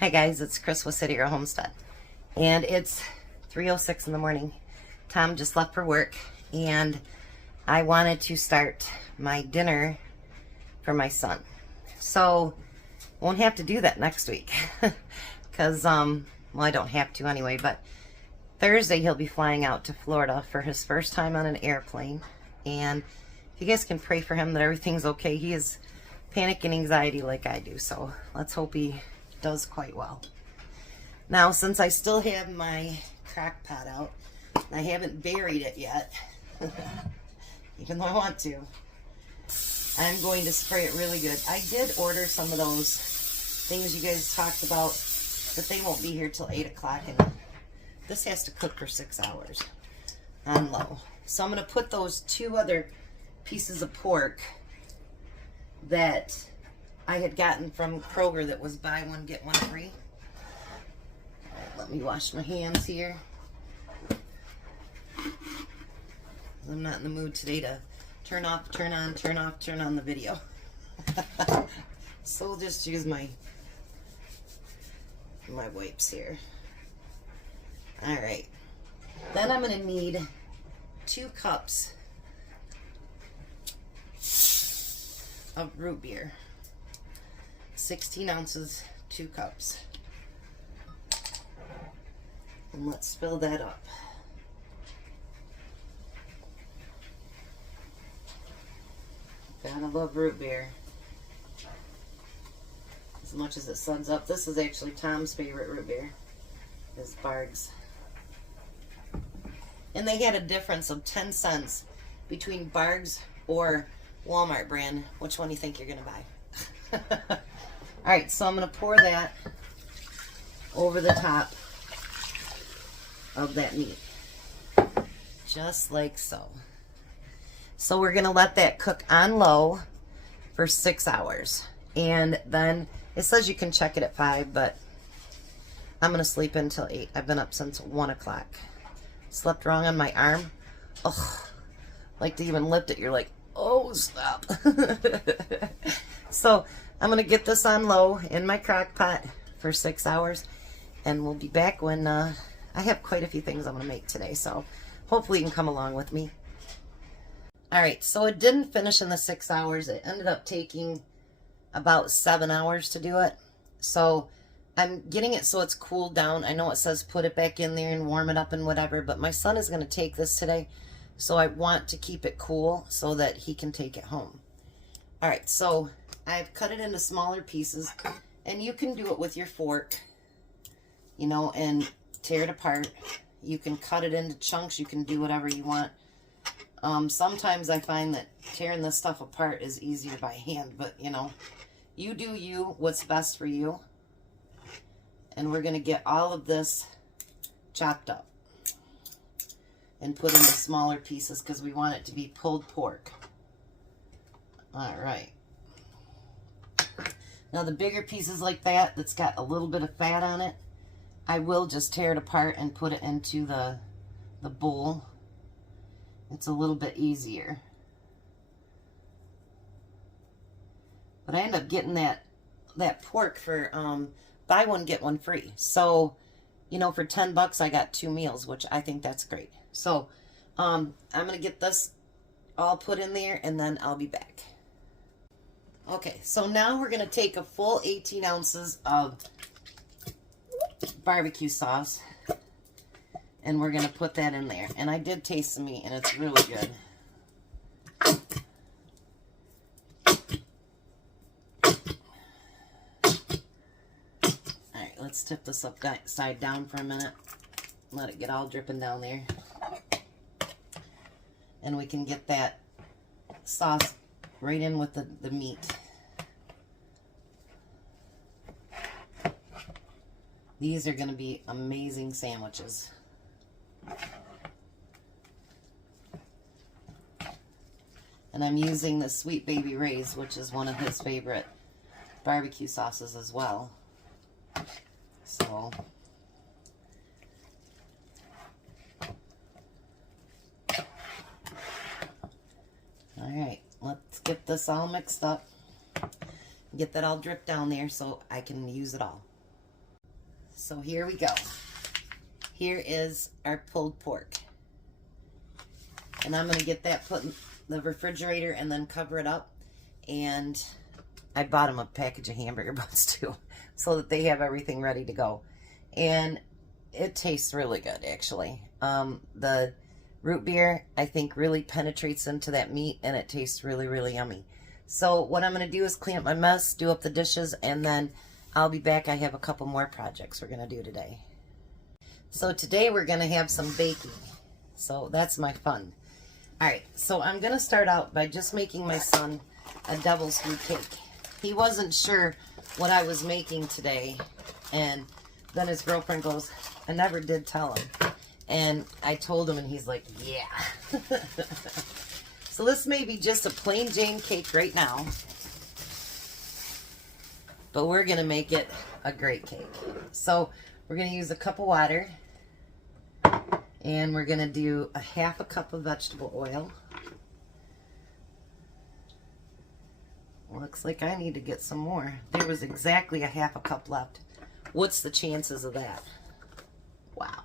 Hi guys, it's Chris with City Girl Homestead, and it's 3:06 in the morning. Tom just left for work, and I wanted to start my dinner for my son. So, won't have to do that next week, because, well, I don't have to anyway, but Thursday he'll be flying out to Florida for his first time on an airplane, and if you guys can pray for him that everything's okay. He has panic and anxiety like I do, so let's hope he does quite well. Now, since I still have my crock pot out, I haven't buried it yet, even though I want to, I'm going to spray it really good. I did order some of those things you guys talked about, but they won't be here till 8 o'clock, and this has to cook for 6 hours on low. So I'm going to put those 2 other pieces of pork that I had gotten from Kroger that was buy one, get one free. All right, let me wash my hands here. I'm not in the mood today to turn off, turn on, turn off, turn on the video. So we'll just use my wipes here. All right. Then I'm going to need 2 cups of root beer. 16 ounces, 2 cups. And let's fill that up. Gotta love root beer. As much as it suds up. This is actually Tom's favorite root beer, is Barg's. And they had a difference of 10 cents between Barg's or Walmart brand. Which one do you think you're gonna buy? Alright, so I'm going to pour that over the top of that meat. Just like so. So we're going to let that cook on low for 6 hours. And then it says you can check it at 5, but I'm going to sleep until 8. I've been up since 1 o'clock. Slept wrong on my arm. Ugh. Like to even lift it, you're like, oh, stop. So I'm going to get this on low in my crock pot for 6 hours, and we'll be back when I have quite a few things I'm going to make today, so hopefully you can come along with me. Alright, so it didn't finish in the 6 hours. It ended up taking about 7 hours to do it. So I'm getting it so it's cooled down. I know it says put it back in there and warm it up and whatever, but my son is going to take this today, so I want to keep it cool so that he can take it home. Alright, so I've cut it into smaller pieces, and you can do it with your fork, you know, and tear it apart. You can cut it into chunks. You can do whatever you want. Sometimes I find that tearing this stuff apart is easier by hand, but, you know, you do you, what's best for you. And we're going to get all of this chopped up and put into smaller pieces because we want it to be pulled pork. All right. Now the bigger pieces like that, that's got a little bit of fat on it, I will just tear it apart and put it into the bowl. It's a little bit easier. But I end up getting that pork for buy one, get one free. So, you know, for 10 bucks I got 2 meals, which I think that's great. So, I'm going to get this all put in there, and then I'll be back. Okay, so now we're going to take a full 18 ounces of barbecue sauce, and we're going to put that in there. And I did taste the meat, and it's really good. Alright, let's tip this upside down for a minute. Let it get all dripping down there. And we can get that sauce right in with the meat. These are going to be amazing sandwiches. And I'm using the Sweet Baby Ray's, which is one of his favorite barbecue sauces as well. So, alright, let's get this all mixed up. Get that all dripped down there so I can use it all. So here we go. Here is our pulled pork. And I'm going to get that put in the refrigerator and then cover it up. And I bought them a package of hamburger buns too, so that they have everything ready to go. And it tastes really good, actually. The root beer, I think, really penetrates into that meat, and it tastes really, really yummy. So what I'm going to do is clean up my mess, do up the dishes, and then I'll be back. I have a couple more projects we're going to do today. So today we're going to have some baking. So that's my fun. Alright, so I'm going to start out by just making my son a devil's food cake. He wasn't sure what I was making today, and then his girlfriend goes, I never did tell him. And I told him, and he's like, yeah. So this may be just a plain Jane cake right now, but we're going to make it a great cake. So we're going to use a cup of water, and we're going to do a half a cup of vegetable oil. Looks like I need to get some more. There was exactly a half a cup left. What's the chances of that? Wow.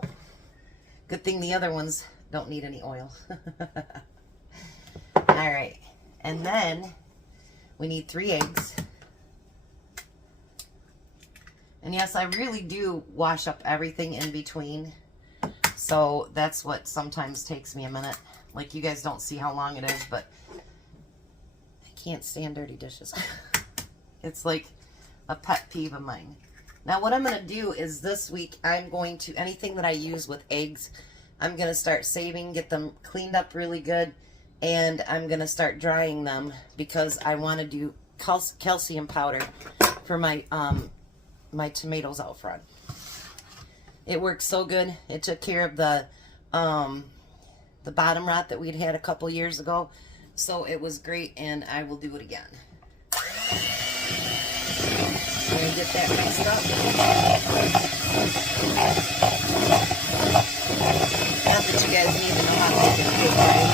Good thing the other ones don't need any oil. Alright. And then we need 3 eggs. And yes, I really do wash up everything in between. So that's what sometimes takes me a minute. Like, you guys don't see how long it is, but I can't stand dirty dishes. It's like a pet peeve of mine. Now what I'm going to do is this week I'm going to, anything that I use with eggs, I'm going to start saving, get them cleaned up really good, and I'm going to start drying them because I want to do calcium powder for my my tomatoes out front. It works so good. It took care of the bottom rot that we'd had a couple years ago, so it was great, and I will do it again. I'm going to get that mixed up. Not that you guys need to know how to make a cake, right?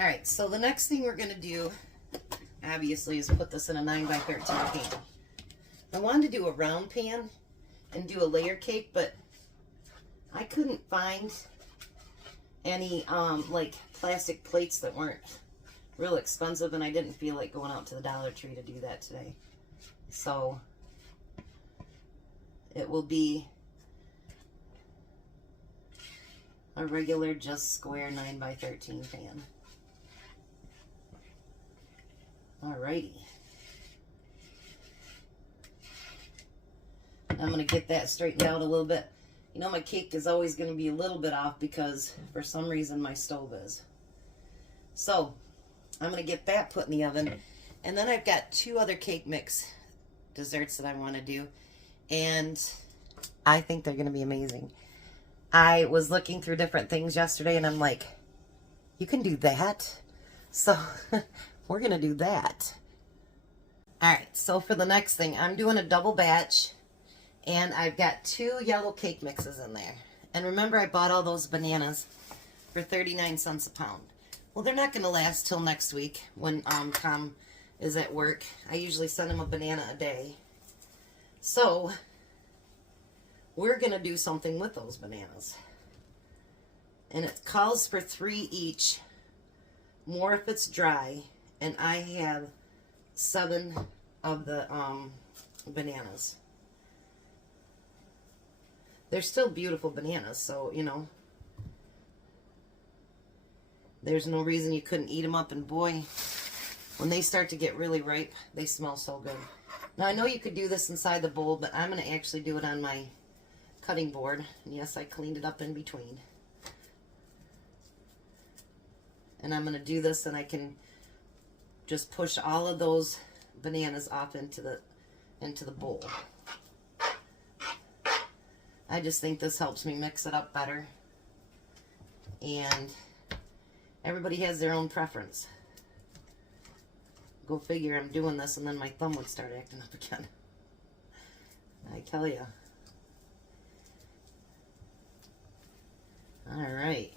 Alright, so the next thing we're going to do, obviously, is put this in a 9x13 pan. I wanted to do a round pan and do a layer cake, but I couldn't find any like plastic plates that weren't real expensive, and I didn't feel like going out to the Dollar Tree to do that today. So it will be a regular, just square 9x13 pan. Alrighty. I'm going to get that straightened out a little bit. You know, my cake is always going to be a little bit off because for some reason my stove is. So I'm going to get that put in the oven. And then I've got 2 other cake mix desserts that I want to do. And I think they're going to be amazing. I was looking through different things yesterday, and I'm like, you can do that? So we're going to do that. Alright, so for the next thing, I'm doing a double batch. And I've got 2 yellow cake mixes in there. And remember, I bought all those bananas for 39 cents a pound. Well, they're not going to last till next week when Tom is at work. I usually send him a banana a day. So we're going to do something with those bananas. And it calls for 3 each. More if it's dry. And I have 7 of the bananas. They're still beautiful bananas, so, you know, there's no reason you couldn't eat them up. And boy, when they start to get really ripe, they smell so good. Now, I know you could do this inside the bowl, but I'm going to actually do it on my cutting board. And yes, I cleaned it up in between. And I'm going to do this, and I can just push all of those bananas off into the bowl. I just think this helps me mix it up better. And everybody has their own preference. Go figure, I'm doing this and then my thumb would start acting up again. I tell ya. Alright.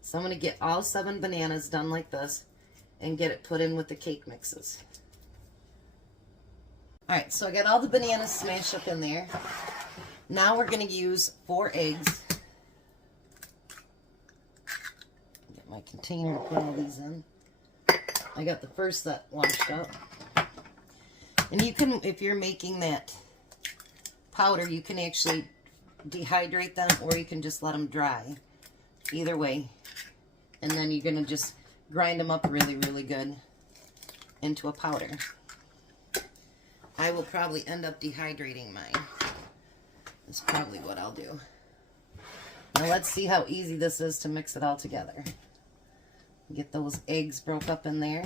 So I'm going to get all 7 bananas done like this. and get it put in with the cake mixes. Alright, so I got all the bananas smashed up in there. Now we're going to use 4 eggs. Get my container to put all these in. I got the first set washed up. And you can, if you're making that powder, you can actually dehydrate them, or you can just let them dry. Either way. And then you're going to just grind them up really, really good into a powder. I will probably end up dehydrating mine. That's probably what I'll do. Now let's see how easy this is to mix it all together. Get those eggs broke up in there.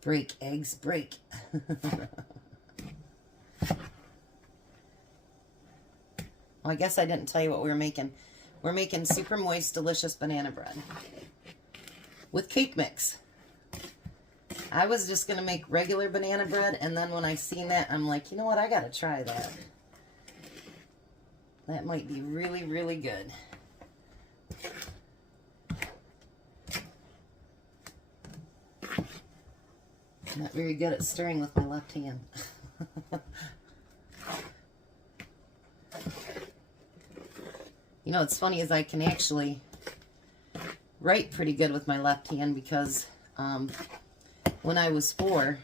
Break, eggs, break. Well, I guess I didn't tell you what we were making. We're making super moist, delicious banana bread with cake mix. I was just going to make regular banana bread, and then when I seen that, I'm like, you know what, I got to try that. That might be really, really good. I'm not very good at stirring with my left hand. You know, what's funny is I can actually write pretty good with my left hand because when I was 4,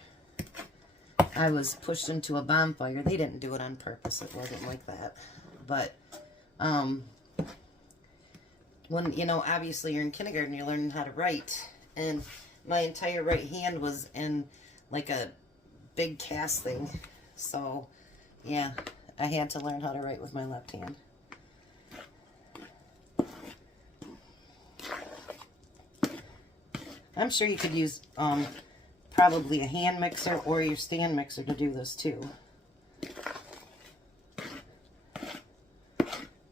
I was pushed into a bonfire. They didn't do it on purpose. It wasn't like that. But when, you know, obviously you're in kindergarten, you're learning how to write. And my entire right hand was in like a big cast thing. So, yeah, I had to learn how to write with my left hand. I'm sure you could use probably a hand mixer or your stand mixer to do this too.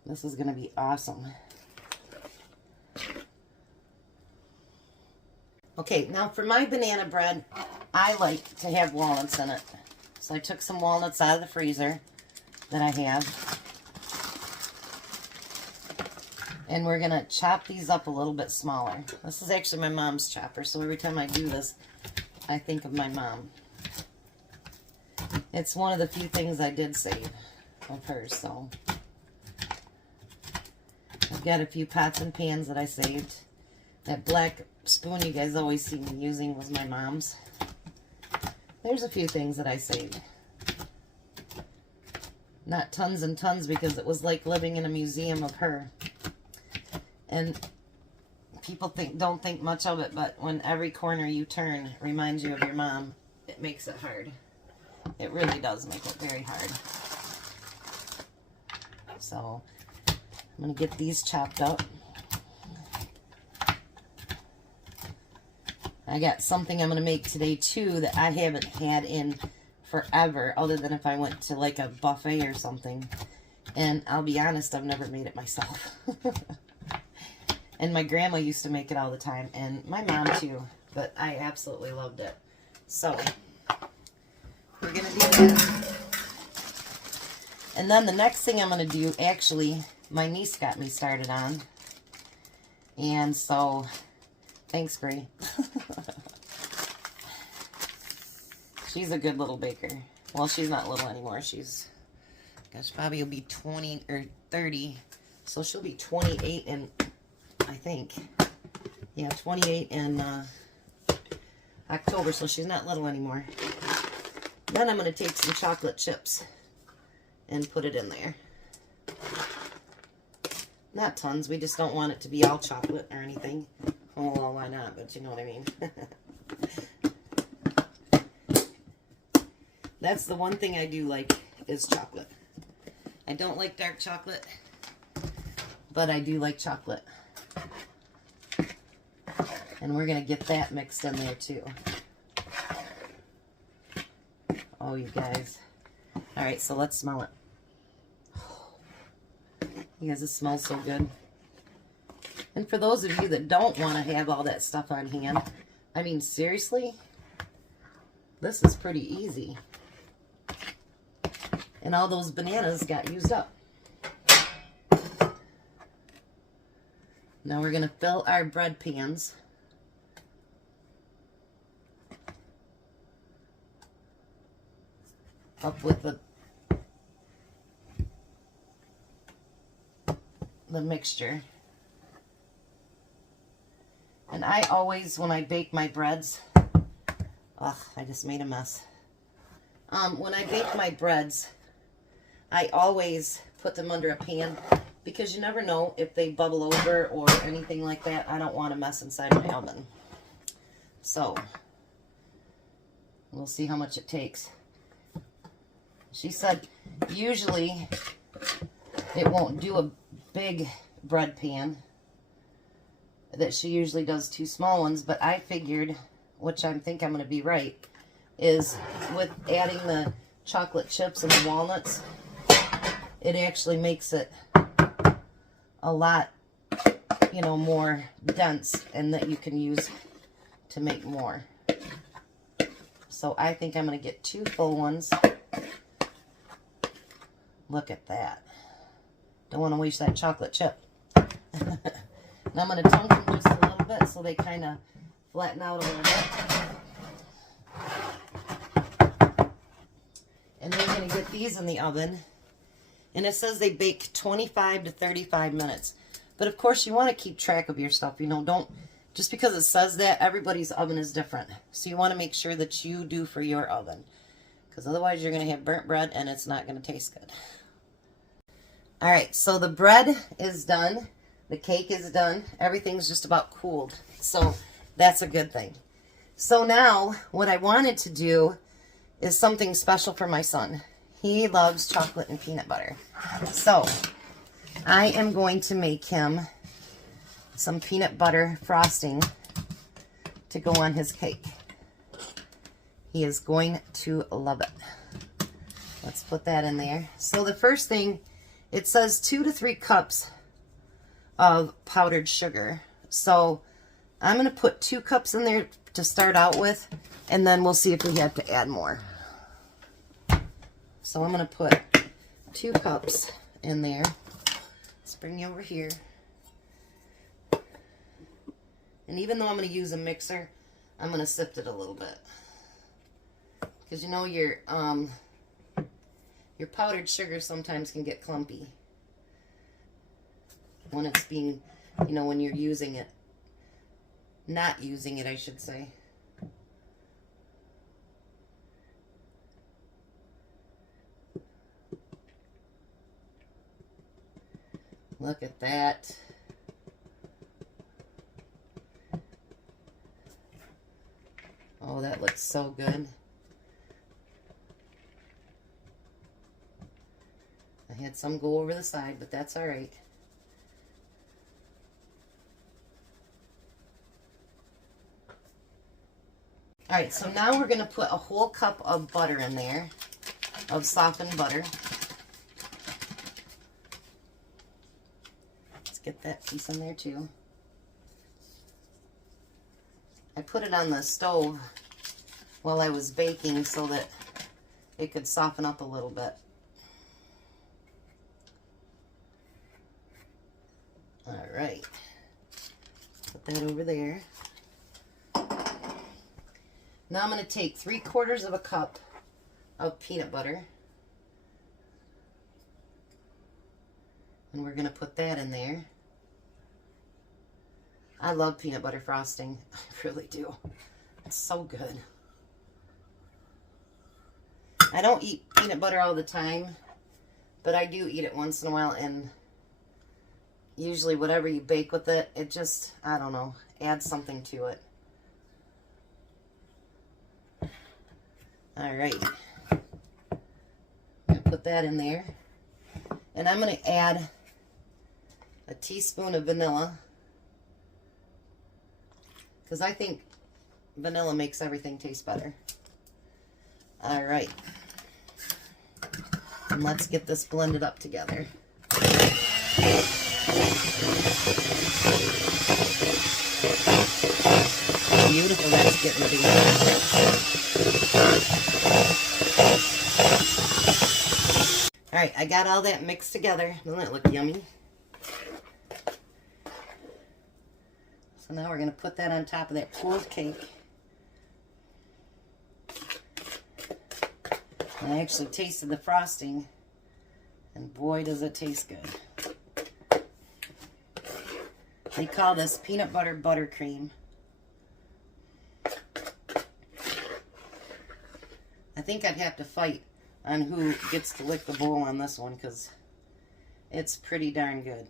This is going to be awesome. Okay, now for my banana bread, I like to have walnuts in it. So I took some walnuts out of the freezer that I have. And we're going to chop these up a little bit smaller. This is actually my mom's chopper, so every time I do this, I think of my mom. It's one of the few things I did save of hers, so. I've got a few pots and pans that I saved. That black spoon you guys always see me using was my mom's. There's a few things that I saved. Not tons and tons because it was like living in a museum of her. And people don't think much of it, but when every corner you turn reminds you of your mom, it makes it hard. It really does make it very hard. So I'm going to get these chopped up. I got something I'm going to make today too that I haven't had in forever, other than if I went to like a buffet or something. And I'll be honest, I've never made it myself. And my grandma used to make it all the time, and my mom too, but I absolutely loved it. So, we're going to do that. And then the next thing I'm going to do, actually, my niece got me started on. And so, thanks, Brie. She's a good little baker. Well, she's not little anymore. She's, gosh, Bobby will be 20 or 30. So she'll be 28 in, I think. Yeah, 28 in October. So she's not little anymore. Then I'm going to take some chocolate chips and put it in there. Not tons. We just don't want it to be all chocolate or anything. Oh, well, why not? But you know what I mean. That's the one thing I do like is chocolate. I don't like dark chocolate, but I do like chocolate. And we're going to get that mixed in there too. Oh, you guys. Alright, so let's smell it. You guys, this smells so good. And for those of you that don't want to have all that stuff on hand, I mean, seriously, this is pretty easy. And all those bananas got used up. Now we're going to fill our bread pans. Up with the mixture. And I always, when I bake my breads, ugh, I just made a mess. When I bake my breads, I always put them under a pan because you never know if they bubble over or anything like that. I don't want a mess inside my oven. So, we'll see how much it takes. She said usually it won't do a big bread pan, that she usually does 2 small ones, but I figured, which I think I'm going to be right, is with adding the chocolate chips and the walnuts, it actually makes it a lot, you know, more dense, and that you can use to make more. So I think I'm going to get 2 full ones. Look at that. Don't want to waste that chocolate chip. And I'm going to dunk them just a little bit so they kind of flatten out a little bit. And then we're going to get these in the oven. And it says they bake 25 to 35 minutes. But of course you want to keep track of your stuff. You know, don't, just because it says that, everybody's oven is different. So you want to make sure that you do for your oven. Because otherwise you're going to have burnt bread and it's not going to taste good. Alright, so the bread is done. The cake is done. Everything's just about cooled. So that's a good thing. So now what I wanted to do is something special for my son. He loves chocolate and peanut butter. So I am going to make him some peanut butter frosting to go on his cake. He is going to love it. Let's put that in there. So the first thing, it says 2 to 3 cups of powdered sugar. So I'm going to put 2 cups in there to start out with, and then we'll see if we have to add more. So I'm going to put 2 cups in there. Let's bring you over here. And even though I'm going to use a mixer, I'm going to sift it a little bit. Because you know your powdered sugar sometimes can get clumpy when it's being, you know, when you're using it. Not using it, I should say. Look at that. Oh, that looks so good. I had some go over the side, but that's all right. All right, so now we're going to put a whole cup of butter in there, of softened butter. Let's get that piece in there too. I put it on the stove while I was baking so that it could soften up a little bit. All right, put that over there. Now I'm going to take 3/4 of a cup of peanut butter, and we're going to put that in there. I love peanut butter frosting. I really do. It's so good. I don't eat peanut butter all the time, but I do eat it once in a while, and usually whatever you bake with it, it just, I don't know, adds something to it. All right. I'm going to put that in there. And I'm going to add a teaspoon of vanilla, because I think vanilla makes everything taste better. All right. And let's get this blended up together. Beautiful, that's getting to be. Alright, I got all that mixed together. Doesn't that look yummy? So now we're going to put that on top of that pulled cake. I actually tasted the frosting, and boy does it taste good. They call this peanut butter buttercream. I think I'd have to fight on who gets to lick the bowl on this one, because it's pretty darn good.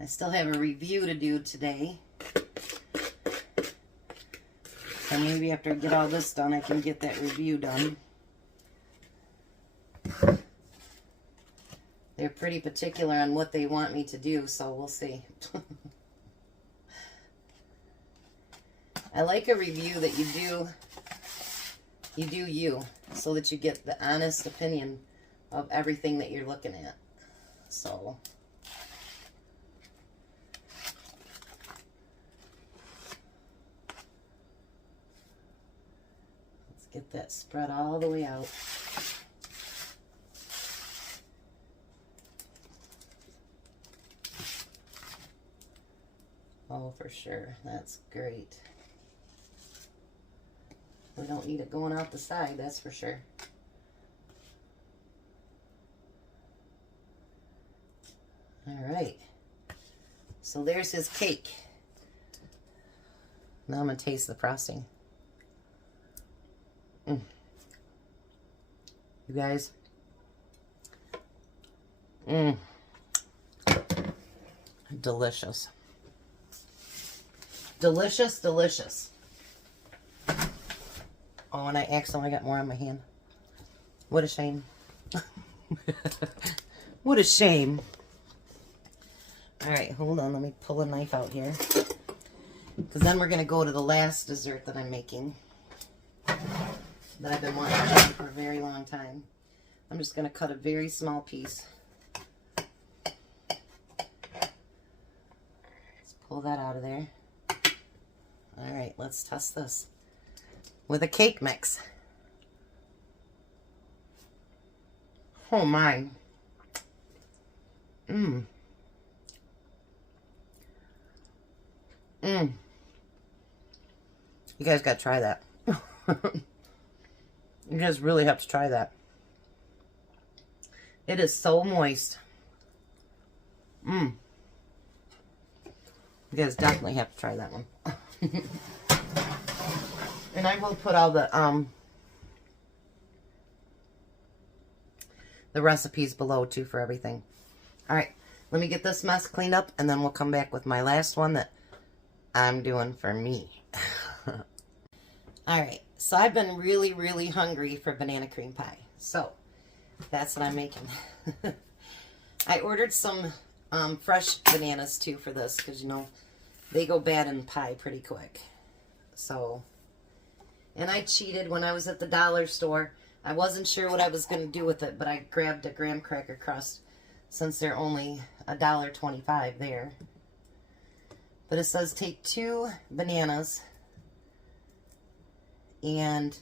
I still have a review to do today. So maybe after I get all this done, I can get that review done. They're pretty particular on what they want me to do, so we'll see. I like a review that you do, so that you get the honest opinion of everything that you're looking at. So let's get that spread all the way out. Oh, for sure. That's great. We don't need it going out the side, that's for sure. All right. So there's his cake. Now I'm going to taste the frosting. You guys. Delicious. Delicious, delicious. Oh, and I accidentally got more on my hand. What a shame. What a shame. Alright, hold on. Let me pull a knife out here. Because then we're going to go to the last dessert that I'm making. That I've been wanting to try for a very long time. I'm just going to cut a very small piece. Let's pull that out of there. Alright, let's test this with a cake mix. Oh my. You guys got to try that. You guys really have to try that. It is so moist. You guys definitely have to try that one. And I will put all the recipes below too for everything. Alright, let me get this mess cleaned up and then we'll come back with my last one that I'm doing for me. Alright, so I've been really, really hungry for banana cream pie. So, that's what I'm making. I ordered some fresh bananas too for this because, you know, they go bad in pie pretty quick. So, and I cheated when I was at the dollar store. I wasn't sure what I was going to do with it, but I grabbed a graham cracker crust since they're only $1.25 there. But it says take 2 bananas and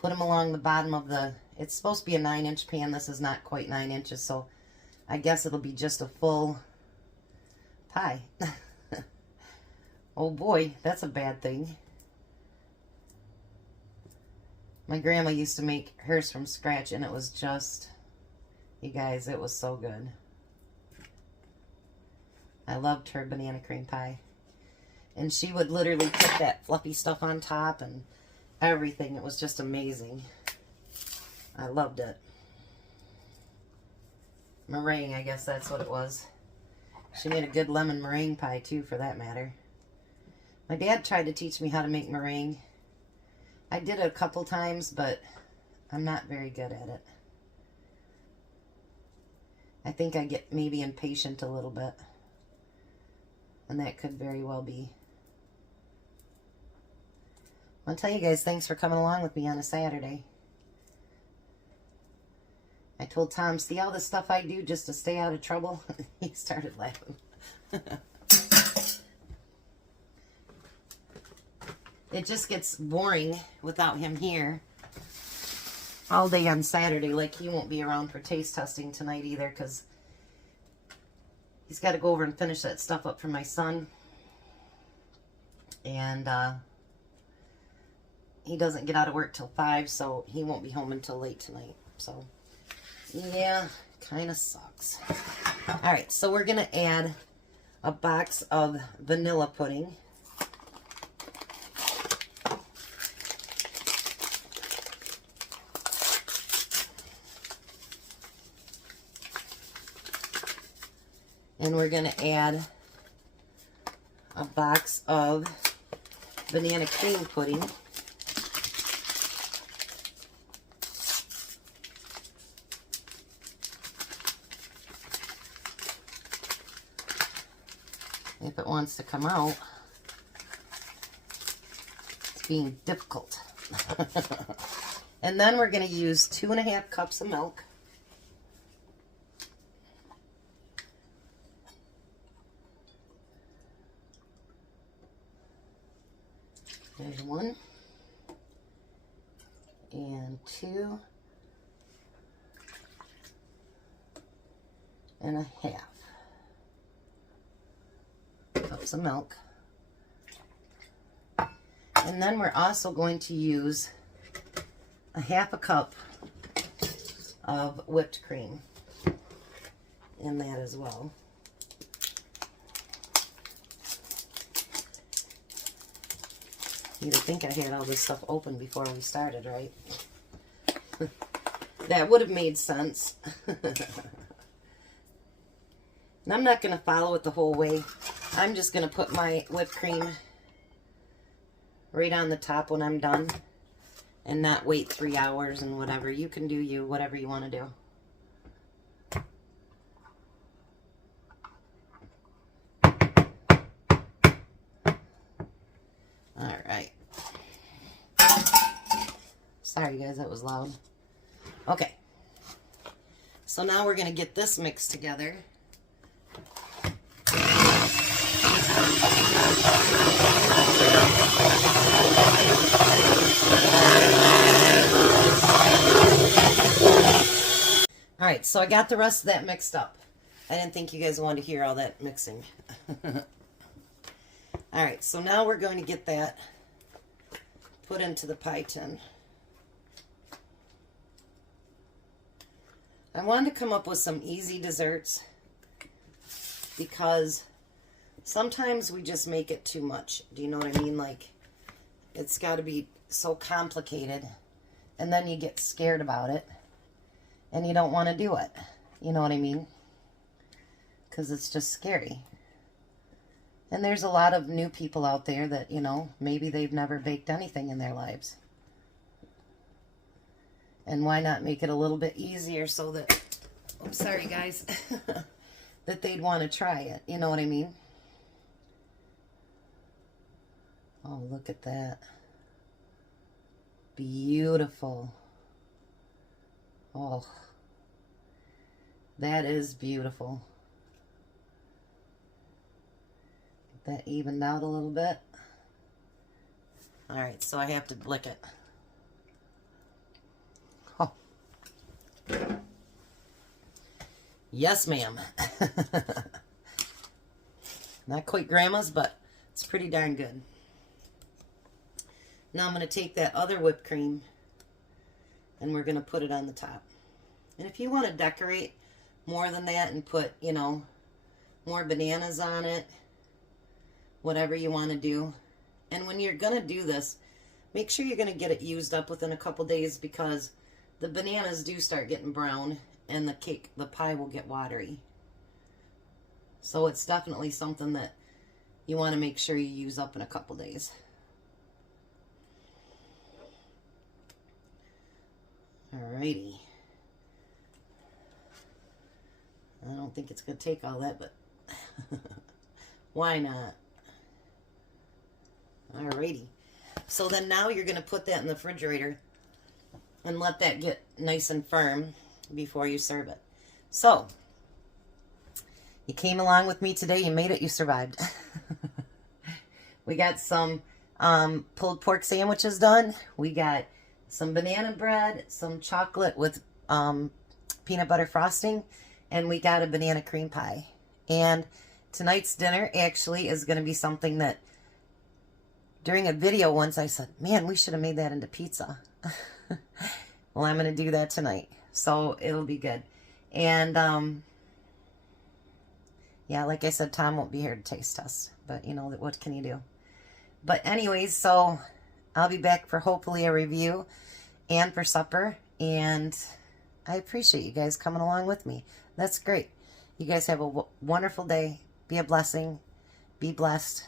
put them along the bottom of the, it's supposed to be a 9-inch pan. This is not quite 9 inches, so I guess it'll be just a full pie. Oh boy, that's a bad thing. My grandma used to make hers from scratch, and it was just, you guys, it was so good. I loved her banana cream pie. And she would literally put that fluffy stuff on top and everything. It was just amazing. I loved it. Meringue, I guess that's what it was. She made a good lemon meringue pie, too, for that matter. My dad tried to teach me how to make meringue. I did it a couple times, but I'm not very good at it. I think I get maybe impatient a little bit. And that could very well be. I want to tell you guys, thanks for coming along with me on a Saturday. I told Tom, see all the stuff I do just to stay out of trouble? He started laughing. It just gets boring without him here. all day on Saturday. Like, he won't be around for taste testing tonight either, because he's got to go over and finish that stuff up for my son. And he doesn't get out of work till 5, so he won't be home until late tonight. So, yeah, kind of sucks. All right, so we're going to add a box of vanilla pudding. And we're going to add a box of banana cream pudding. If it wants to come out, it's being difficult. And then we're going to use 2.5 cups of milk. There's 1 and 2 and a half cups of milk. And then we're also going to use a 1/2 cup of whipped cream in that as well. You'd think I had all this stuff open before we started, right? That would have made sense. And I'm not going to follow it the whole way. I'm just going to put my whipped cream right on the top when I'm done and not wait 3 hours and whatever. You can do whatever you want to do. Sorry guys, that was loud. Okay. So now we're going to get this mixed together. Alright, so I got the rest of that mixed up. I didn't think you guys wanted to hear all that mixing. Alright, so now we're going to get that put into the pie tin. I wanted to come up with some easy desserts because sometimes we just make it too much. Do you know what I mean? Like, it's got to be so complicated, and then you get scared about it, and you don't want to do it. You know what I mean? Because it's just scary. And there's a lot of new people out there that, you know, maybe they've never baked anything in their lives. And why not make it a little bit easier so that, oops, sorry guys, that they'd want to try it. You know what I mean? Oh, look at that. Beautiful. Oh, that is beautiful. Get that evened out a little bit. All right, so I have to lick it. Yes, ma'am. Not quite grandma's, but it's pretty darn good. Now I'm going to take that other whipped cream and we're going to put it on the top. And if you want to decorate more than that and put, you know, more bananas on it, whatever you want to do. And when you're going to do this, make sure you're going to get it used up within a couple days because the bananas do start getting brown and the pie will get watery. So it's definitely something that you want to make sure you use up in a couple days. Alrighty. I don't think it's going to take all that, but why not? Alrighty. So then now you're going to put that in the refrigerator and let that get nice and firm before you serve it. So, you came along with me today, you made it, you survived. We got some pulled pork sandwiches done. We got some banana bread, some chocolate with peanut butter frosting, and we got a banana cream pie. And tonight's dinner actually is going to be something that during a video once I said, man, we should have made that into pizza. Well, I'm going to do that tonight. So it'll be good. And yeah, like I said, Tom won't be here to taste test. But you know, what can you do? But anyways, so I'll be back for hopefully a review and for supper. And I appreciate you guys coming along with me. That's great. You guys have a wonderful day. Be a blessing. Be blessed.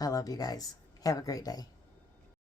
I love you guys. Have a great day.